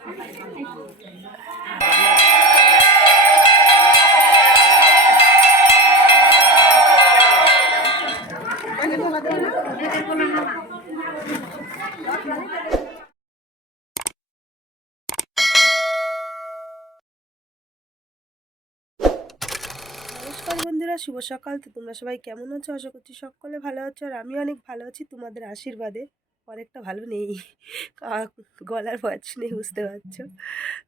নমস্কার বন্ধুরা, শুভ সকাল। তো তোমরা সবাই কেমন আছো? আশা করছি সকলে ভালো আছো, আর আমি অনেক ভালো আছি তোমাদের আশীর্বাদে। অনেকটা ভালো নেই, গলার ভয়েস শুনে বুঝতে পারছো।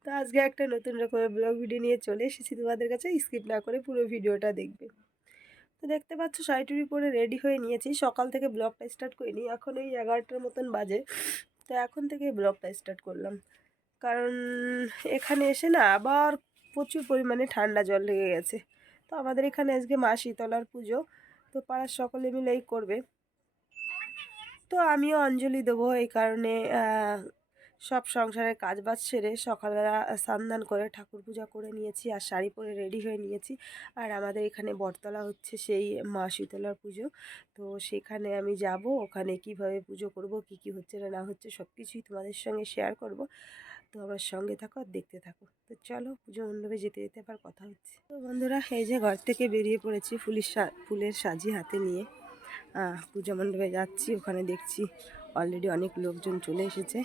তো আজকে একটা নতুন রকমের ব্লগ ভিডিও নিয়ে চলে এসেছি তোমাদের কাছে। স্কিপ না করে পুরো ভিডিওটা দেখবে। তো দেখতে পাচ্ছ শাড়ি টুড়ি পরে রেডি হয়ে নিয়েছি। সকাল থেকে ব্লগটা স্টার্ট করিনি, এখন এই 11টার মতন বাজে। তো এখন থেকে ব্লগটা স্টার্ট করলাম, কারণ এখানে এসে না আবার প্রচুর পরিমাণে ঠান্ডা জল লেগে গেছে। তো আমাদের এখানে আজকে মা শীতলার পুজো, তো পাড়ার সকলে মিলেই করবে। তো আমিও অঞ্জলি দেবো, এই কারণে সব সংসারের কাজ বাজ সেরে সকালবেলা স্নান করে ঠাকুর পূজা করে নিয়েছি, আর শাড়ি পরে রেডি হয়ে নিয়েছি। আর আমাদের এখানে বটতলা হচ্ছে সেই মা শীতলার পুজো। তো সেখানে আমি যাব, ওখানে কিভাবে পুজো করব, কি কি হচ্ছে না না হচ্ছে সব কিছুই তোমাদের সঙ্গে শেয়ার করব। তো আমার সঙ্গে থাকো আর দেখতে থাকো। তো চলো পুজো মণ্ডপে যেতে যেতে আবার কথা হচ্ছে। তো বন্ধুরা, এই যে ঘর থেকে বেরিয়ে পড়েছি ফুলের সাজি হাতে নিয়ে। পূজা মণ্ডপে যাচ্ছি। ওখানে দেখছি অলরেডি অনেক লোকজন চলে এসেছে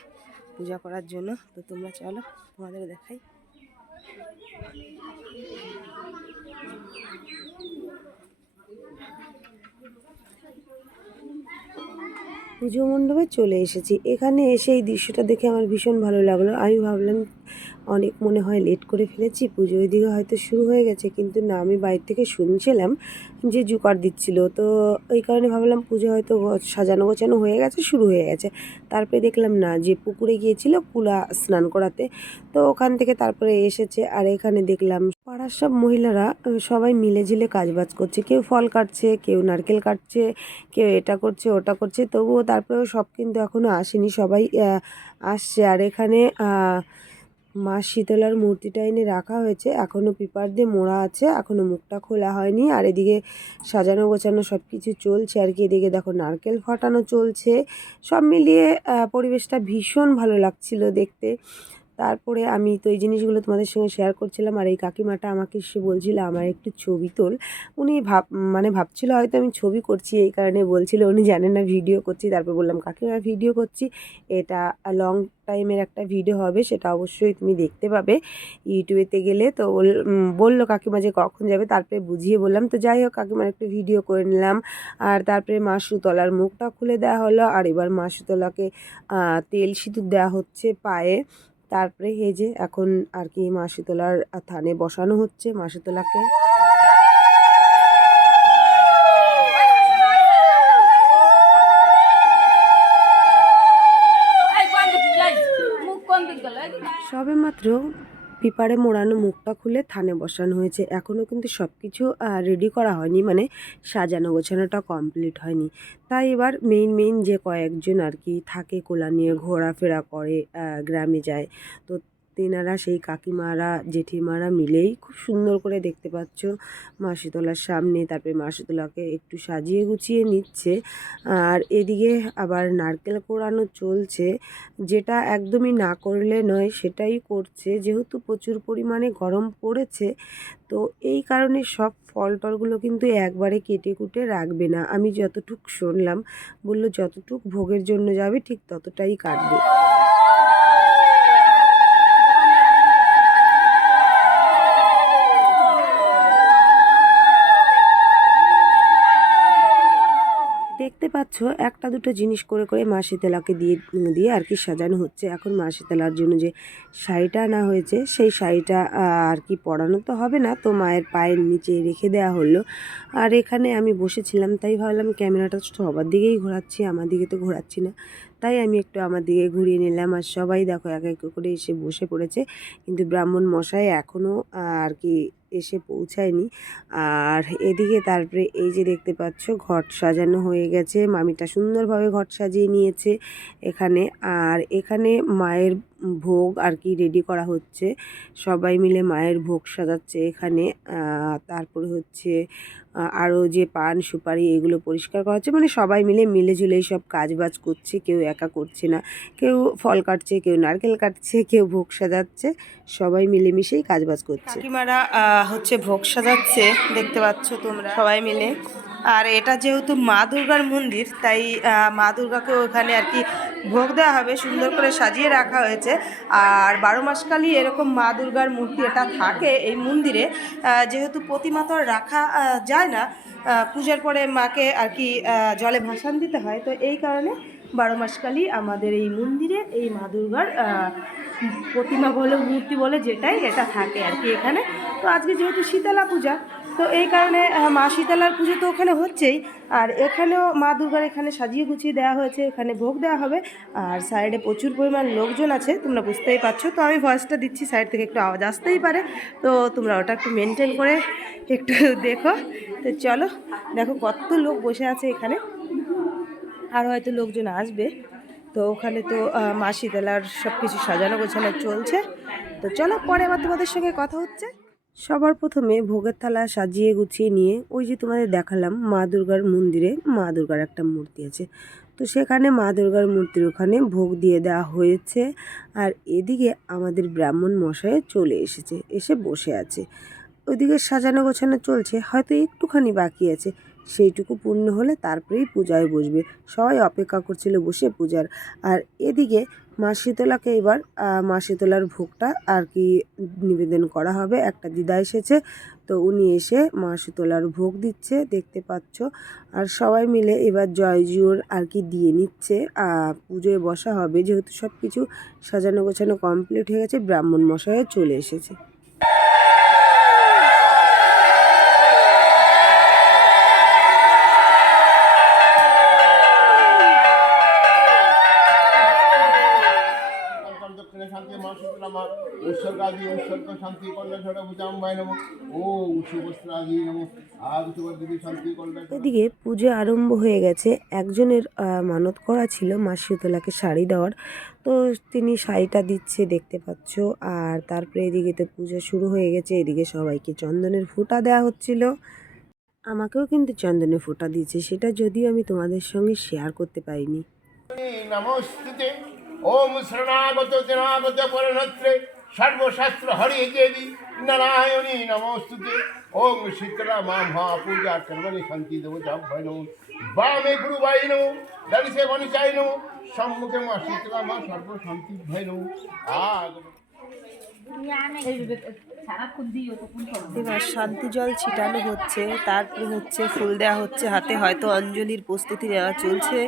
পূজা করার জন্য। তো তোমরা চলো, তোমাদের দেখাই। পুজো মণ্ডপে চলে এসেছি। এখানে এসে এই দৃশ্যটা দেখে আমার ভীষণ ভালো লাগলো। আমি ভাবলাম অনেক মনে হয় লেট করে ফেলেছি, পুজো ওইদিকে হয়তো শুরু হয়ে গেছে, কিন্তু না, আমি বাইরে থেকে শুনছিলাম যে জোগাড় দিচ্ছিল। তো ওই কারণে ভাবলাম পুজো হয়তো সাজানো গোছানো হয়ে গেছে, শুরু হয়ে গেছে। তারপরে দেখলাম না, যে পুকুরে গিয়েছিল কুলা স্নান করাতে, তো ওখান থেকে তারপরে এসেছে। আর এখানে দেখলাম পাড়ার সব মহিলারা সবাই মিলেঝিলে কাজবাজ করছে। কেউ ফল কাটছে, কেউ নারকেল কাটছে, কেউ এটা করছে ওটা করছে। তবুও তারপরেও সব কিন্তু এখনও আসেনি, সবাই আসছে। আর এখানে মা শীতলার মূর্তিটা এনে রাখা হয়েছে, এখনও পেপার দিয়ে মোড়া আছে, এখনও মুখটা খোলা হয়নি। আর এদিকে সাজানো গোছানো সব কিছু চলছে আর কি। এদিকে দেখো নারকেল ফাটানো চলছে। সব মিলিয়ে পরিবেশটা ভীষণ ভালো লাগছিল দেখতে। তারপরে আমি তো এই জিনিসগুলো তোমাদের সঙ্গে শেয়ার করছিলাম, আর এই কাকিমাটা আমাকে এসে বলছিল আমার একটু ছবি তোল। উনি ভাবছিল হয়তো আমি ছবি করছি, এই কারণে বলছিল, উনি জানেন না ভিডিও করছি। তারপর বললাম কাকিমা ভিডিও করছি, এটা লং টাইমের একটা ভিডিও হবে, সেটা অবশ্যই তুমি দেখতে পাবে ইউটিউবেতে গেলে। তো বললো কাকিমা যে কখন যাবে, তারপরে বুঝিয়ে বললাম। তো যাই হোক, কাকিমার একটা ভিডিও করে নিলাম। আর তারপরে মা সুতলার মুখটা খুলে দেওয়া হলো, আর এবার মা সুতলাকে তেল সিঁদুর দেওয়া হচ্ছে পায়ে। তারপরে এই যে এখন আর কি মা শীতলার থানে বসানো হচ্ছে মা শীতলাকে। সবে মাত্র পেপারে মোড়ানো মুখটা খুলে থানে বসানো হয়েছে, এখনও কিন্তু সব কিছু রেডি করা হয়নি, মানে সাজানো গোছানোটা কমপ্লিট হয়নি। তাই এবার মেইন যে কয়েকজন আর কি থাকে কোলা নিয়ে ঘোরাফেরা করে, গ্রামে যায়, তো তেনারা সেই কাকিমারা জেঠিমারা মিলেই খুব সুন্দর করে দেখতে পাচ্ছ মা শীতলার সামনে। তারপরে মা শীতলাকে একটু সাজিয়ে গুছিয়ে নিচ্ছে। আর এদিকে আবার নারকেল কোড়ানো চলছে, যেটা একদমই না করলে নয় সেটাই করছে, যেহেতু প্রচুর পরিমাণে গরম পড়েছে। তো এই কারণে সব ফল টলগুলো কিন্তু একবারে কেটে কুটে রাখবে না। আমি যতটুক শুনলাম, বললো যতটুক ভোগের জন্য যাবে ঠিক ততটাই কাটবে। দেখতে পাচ্ছ একটা দুটো জিনিস করে করে মা শীতলাকে দিয়ে দিয়ে আর কি সাজানো হচ্ছে। এখন মা শীতলার জন্য যে শাড়িটা আনা হয়েছে, সেই শাড়িটা আর কি পরানো তো হবে না, তো মায়ের পায়ের নিচে রেখে দেওয়া হলো। আর এখানে আমি বসেছিলাম, তাই ভাবলাম ক্যামেরাটা সবার দিকেই ঘোরাচ্ছি, আমার দিকে তো ঘোরাচ্ছি না, তাই আমি একটু আমার দিকে ঘুরিয়ে নিলাম। আর সবাই দেখো এক এক করে এসে বসে পড়েছে, কিন্তু ব্রাহ্মণ মশাই এখনও আর কি এসে পৌঁছায়নি। আর এদিকে তারপরে এই যে দেখতে পাচ্ছ ঘট সাজানো হয়ে গেছে, মামিটা সুন্দরভাবে ঘট সাজিয়ে নিয়েছে এখানে। আর এখানে মায়ের ভোগ আর কি রেডি করা হচ্ছে। সবাই মিলে মায়ের ভোগ সাজাচ্ছে এখানে। তারপরে হচ্ছে আরও যে পান সুপারি এগুলো পরিষ্কার করা হচ্ছে, মানে সবাই মিলে মিলেঝুলে সব কাজবাজ করছে, কেউ একা করছে না। কেউ ফল কাটছে, কেউ নারকেল কাটছে, কেউ ভোগ সাজাচ্ছে, সবাই মিলেমিশেই কাজবাজ করছে। কাকিমারা হচ্ছে ভোগ সাজাচ্ছে, দেখতে পাচ্ছ তোমরা সবাই মিলে। আর এটা যেহেতু মা দুর্গার মন্দির, তাই মা দুর্গাকে ওখানে আর কি ভোগ দেওয়া হবে, সুন্দর করে সাজিয়ে রাখা হয়েছে। আর 12 মাসকালই এরকম মা দুর্গার মূর্তি এটা থাকে এই মন্দিরে। যেহেতু প্রতিমা তো আর রাখা যায় না, পূজার পরে মাকে আর কি জলে ভাসান দিতে হয়, তো এই কারণে 12 মাসকালই আমাদের এই মন্দিরে এই মা দুর্গার প্রতিমা বলে মূর্তি বলে যেটাই এটা থাকে আর কি এখানে। তো আজকে যেহেতু শীতলা পূজা, তো এই কারণে মা শীতলার পুজো তো ওখানে হচ্ছেই, আর এখানেও মা দুর্গার এখানে সাজিয়ে গুছিয়ে দেওয়া হয়েছে, এখানে ভোগ দেওয়া হবে। আর সাইডে প্রচুর পরিমাণ লোকজন আছে, তোমরা বুঝতেই পারছো। তো আমি ভয়েসটা দিচ্ছি, সাইড থেকে একটু আওয়াজ আসতেই পারে, তো তোমরা ওটা একটু মেনটেন করে একটু দেখো। তো চলো, দেখো কত লোক বসে আছে এখানে, আর হয়তো লোকজন আসবে। তো ওখানে তো মা শীতলার সব কিছু সাজানো গোছানো চলছে। তো চলো, পরে আবার তোমাদের সঙ্গে কথা হচ্ছে। সবার প্রথমে ভোগের থালা সাজিয়ে গুছিয়ে নিয়ে ওই যে তোমাদের দেখালাম মা দুর্গার মন্দিরে মা দুর্গার একটা মূর্তি আছে, তো সেখানে মা দুর্গার মূর্তির ওখানে ভোগ দিয়ে দেওয়া হয়েছে। আর এদিকে আমাদের ব্রাহ্মণ মশাই চলে এসেছে, এসে বসে আছে। ওইদিকে সাজানো গোছানো চলছে, হয়তো একটুখানি বাকি আছে, সেইটুকু পূর্ণ হলে তারপরেই পূজায় বসবে। সবাই অপেক্ষা করছিল বসে পূজার। আর এদিকে মা শীতলাকে এবার মা শীতলার ভোগটা আর কি নিবেদন করা হবে। একটা দিদা এসেছে, তো উনি এসে মা শীতলার ভোগ দিচ্ছে, দেখতে পাচ্ছ। আর সবাই মিলে এবার জয় জোর আর কি দিয়ে নিচ্ছে। পুজোয় বসা হবে, যেহেতু সব কিছু সাজানো গোছানো কমপ্লিট হয়ে গেছে, ব্রাহ্মণ মশাইও চলে এসেছে। এদিকে পুজো আরম্ভ হয়ে গেছে। একজনের মানত করা ছিল মা শীতলাকে শাড়ি দেওয়ার, তো তিনি শাড়িটা দিচ্ছে, দেখতে পাচ্ছ। আর তারপরে এদিকে তো পুজো শুরু হয়ে গেছে, এদিকে সবাইকে চন্দনের ফোঁটা দেওয়া হচ্ছিল। আমাকেও কিন্তু চন্দনের ফোঁটা দিয়েছে, সেটা যদিও আমি তোমাদের সঙ্গে শেয়ার করতে পারিনি। নমস্তুতে ওম শরণাগত জনাগত পরনত্রে সর্বশাস্ত্র হরি দেবী নারায়ণী নমস্তুতে ওম শীতলা মা মহাপূজা কর্মণি শান্তি দেবতাভ্যয় নমঃ বামে গুরুবাই নমঃ দর্শে গণেশায় নমঃ সম্মুখে মা শীতলা মা সর্বশান্তিভ্যয় নমঃ। এবার শান্তি জল ছিটানো হচ্ছে, তারপরে হচ্ছে ফুল দেওয়া হচ্ছে হাতে, হয়তো অঞ্জলির প্রস্তুতি নেওয়া চলছে।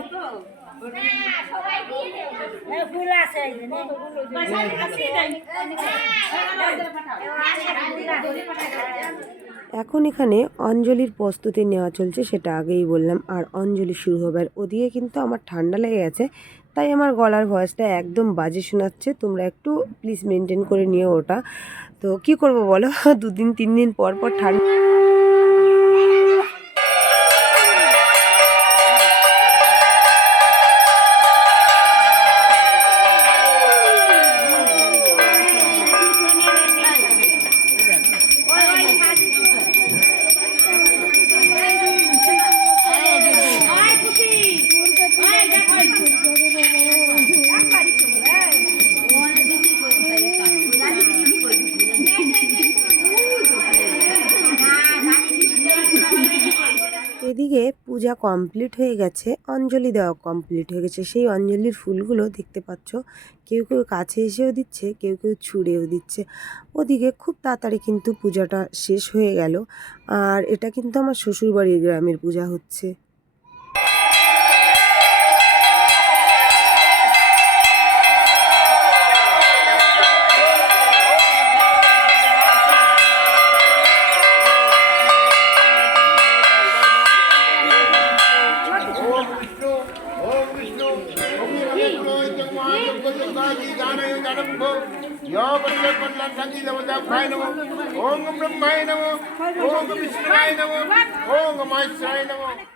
এখন এখানে অঞ্জলির প্রস্তুতি নেওয়া চলছে, সেটা আগেই বললাম। আর অঞ্জলি শুরু হবে, আর ওদিকে কিন্তু আমার ঠান্ডা লেগে গেছে, তাই আমার গলার ভয়েসটা একদম বাজে শোনাচ্ছে। তোমরা একটু প্লিজ মেনটেন করে নিও ওটা। তো কি করব বলো, 2 দিন 3 দিন পর পর ঠান্ডা। এদিকে পূজা কমপ্লিট হয়ে গেছে, অঞ্জলি দেওয়া কমপ্লিট হয়ে গেছে। সেই অঞ্জলির ফুলগুলো দেখতে পাচ্ছ, কেউ কেউ কাছে এসেও দিচ্ছে, কেউ কেউ ছুঁড়েও দিচ্ছে। ওদিকে খুব তাড়াতাড়ি কিন্তু পূজাটা শেষ হয়ে গেল। আর এটা কিন্তু আমার শ্বশুরবাড়ির গ্রামের পূজা হচ্ছে।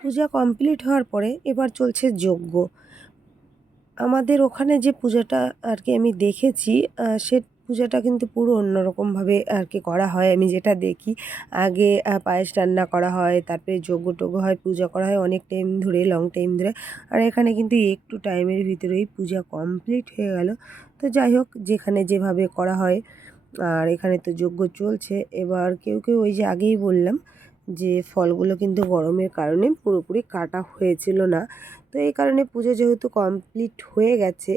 পূজা কমপ্লিট হওয়ার পরে এবার চলছে যজ্ঞ। আমাদের ওখানে যে পূজাটা আর কি আমি দেখেছি, সে পূজাটা কিন্তু পুরো অন্যরকমভাবে আর কি করা হয়। আমি যেটা দেখি, আগে পায়েস রান্না করা হয়, তারপরে যজ্ঞ-টজ্ঞ হয়, পূজা করা হয় অনেক টাইম ধরে, লং টাইম ধরে। আর এখানে কিন্তু একটু টাইমের ভিতরেই পূজা কমপ্লিট হয়ে গেল। তো যাই হোক, যেখানে যেভাবে করা হয়। আর এখানে তো যজ্ঞ চলছে। এবার কেউ কেউ ওই যে আগেই বললাম যে ফলগুলো কিন্তু গরমের কারণে পুরোপুরি কাটা হয়েছিল না। তো এই কারণে পুজো যেহেতু কমপ্লিট হয়ে গেছে,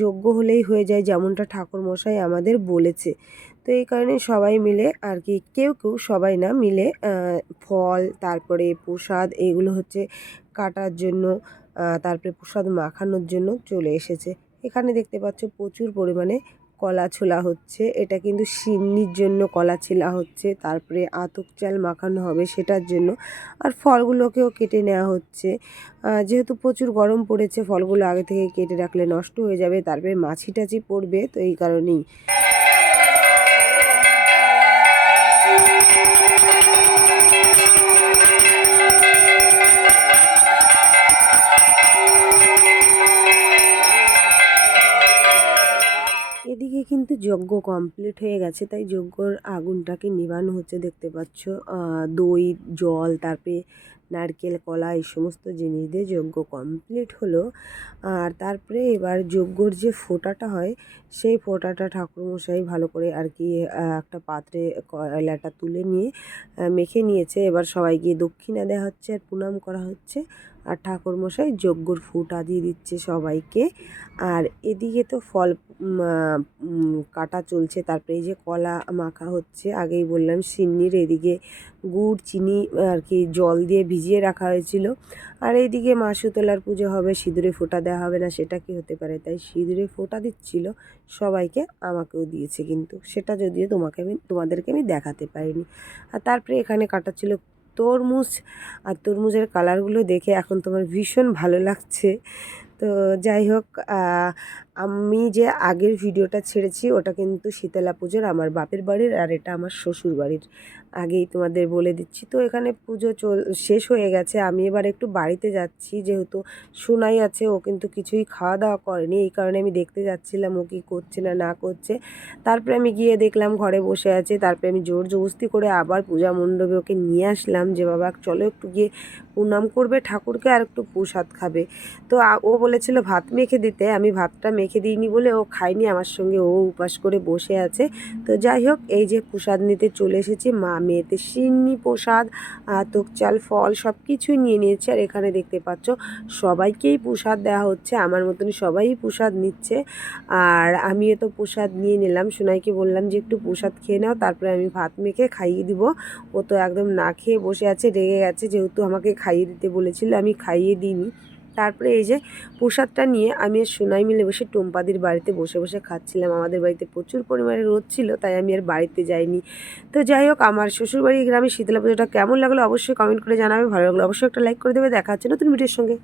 যজ্ঞ হলেই হয়ে যায় যেমনটা ঠাকুরমশাই আমাদের বলেছে। তো এই কারণে সবাই মিলে আর কি, কেউ কেউ, সবাই না মিলে ফল, তারপরে প্রসাদ, এগুলো হচ্ছে কাটার জন্য, তারপরে প্রসাদ মাখানোর জন্য চলে এসেছে। এখানে দেখতে পাচ্ছ প্রচুর পরিমাণে কলা ছোলা হচ্ছে। এটা কিন্তু সিন্নির জন্য কলা ছেলা হচ্ছে, তারপরে আতপ চাল মাখানো হবে সেটার জন্য। আর ফলগুলোকেও কেটে নেওয়া হচ্ছে। যেহেতু প্রচুর গরম পড়েছে, ফলগুলো আগে থেকে কেটে রাখলে নষ্ট হয়ে যাবে, তারপরে মাছি টাছি পড়বে, তো এই কারণেই। এদিকে কিন্তু যজ্ঞ কমপ্লিট হয়ে গেছে, তাই যজ্ঞর আগুনটাকে নিভানো হচ্ছে দেখতে পাচ্ছ। দই, জল, তারপরে নারকেল, কলা, এই সমস্ত জিনিস দিয়ে যজ্ঞ কমপ্লিট হলো। আর তারপরে এবার যজ্ঞর যে ফোঁটাটা হয়, সেই ফোঁটাটা ঠাকুরমশাই ভালো করে আর কি একটা পাত্রে কয়লাটা তুলে নিয়ে মেখে নিয়েছে। এবার সবাই গিয়ে দক্ষিণা দেওয়া হচ্ছে আর প্রণাম করা হচ্ছে। আর ঠাকুরমশাই যজ্ঞর ফোঁটা দিয়ে দিচ্ছে সবাইকে। আর এদিকে তো ফল কাটা চলছে, তারপরে এই যে কলা মাখা হচ্ছে। আগেই বললাম সিন্নির, এদিকে গুড়, চিনি আর কি জল দিয়ে ভিজিয়ে রাখা হয়েছিল। আর এইদিকে মা শীতলার পুজো হবে, সিঁদুরে ফোঁটা দেওয়া হবে না সেটা কি হতে পারে, তাই সিঁদুরে ফোঁটা দিচ্ছিল সবাইকে, আমাকেও দিয়েছে কিন্তু, সেটা যদিও তোমাদেরকে আমি দেখাতে পারিনি। আর তারপরে এখানে কাটা ছিল তরমুজ। আর তরমুজের কালারগুলো দেখে এখন তোমার ভীষণ ভালো লাগছে। তো যাই হোক, আমি যে আগের ভিডিওটা ছেড়েছি ওটা কিন্তু শীতলা পুজোর আমার বাপের বাড়ির, আর এটা আমার শ্বশুর বাড়ির, আগেই তোমাদের বলে দিচ্ছি। তো এখানে পুজো শেষ হয়ে গেছে, আমি এবার একটু বাড়িতে যাচ্ছি, যেহেতু সোনাই আছে, ও কিন্তু কিছুই খাওয়া দাওয়া করেনি, এই কারণে আমি দেখতে যাচ্ছিলাম ও কী করছে না না করছে। তারপরে আমি গিয়ে দেখলাম ঘরে বসে আছে, তারপরে আমি জোর জবস্তি করে আবার পূজা মণ্ডপে ওকে নিয়ে আসলাম যে বাবা চলো একটু গিয়ে প্রণাম করবে ঠাকুরকে আর একটু প্রসাদ খাবে। তো ও বলেছিল ভাত মেখে দিতে, আমি ভাতটা মেখে দিইনি বলে ও খায়নি আমার সঙ্গে, ও উপাস করে বসে আছে। তো যাই হোক, এই যে প্রসাদ নিতে চলে এসেছি, মা মেয়েতে সিন্নি প্রসাদ, আতপ চাল, ফল সব কিছুই নিয়ে নিয়েছে। আর এখানে দেখতে পাচ্ছ সবাইকেই প্রসাদ দেওয়া হচ্ছে, আমার মতন সবাই প্রসাদ নিচ্ছে। আর আমিও তো প্রসাদ নিয়ে নিলাম, সোনাইকে বললাম যে একটু প্রসাদ খেয়ে নাও, তারপরে আমি ভাত মেখে খাইয়ে দিব। ও তো একদম না খেয়ে বসে আছে, রেগে গেছে, যেহেতু আমাকে খাইয়ে দিতে বলেছিল, আমি খাইয়ে দিইনি। তারপরে এই যে প্রসাদটা নিয়ে আমি আর সোনাই মিলে বসে টুম্পাদির বাড়িতে বসে বসে খাচ্ছিলাম। আমাদের বাড়িতে প্রচুর পরিমাণে রোদ ছিল, তাই আমি আর বাড়িতে যাইনি। তো যাই হোক, আমার শ্বশুরবাড়ির গ্রামে শীতলা পুজোটা কেমন লাগলো অবশ্যই কমেন্ট করে জানাবে। ভালো লাগলো অবশ্যই একটা লাইক করে দেবে। দেখা হচ্ছে নতুন ভিডিওর সঙ্গে।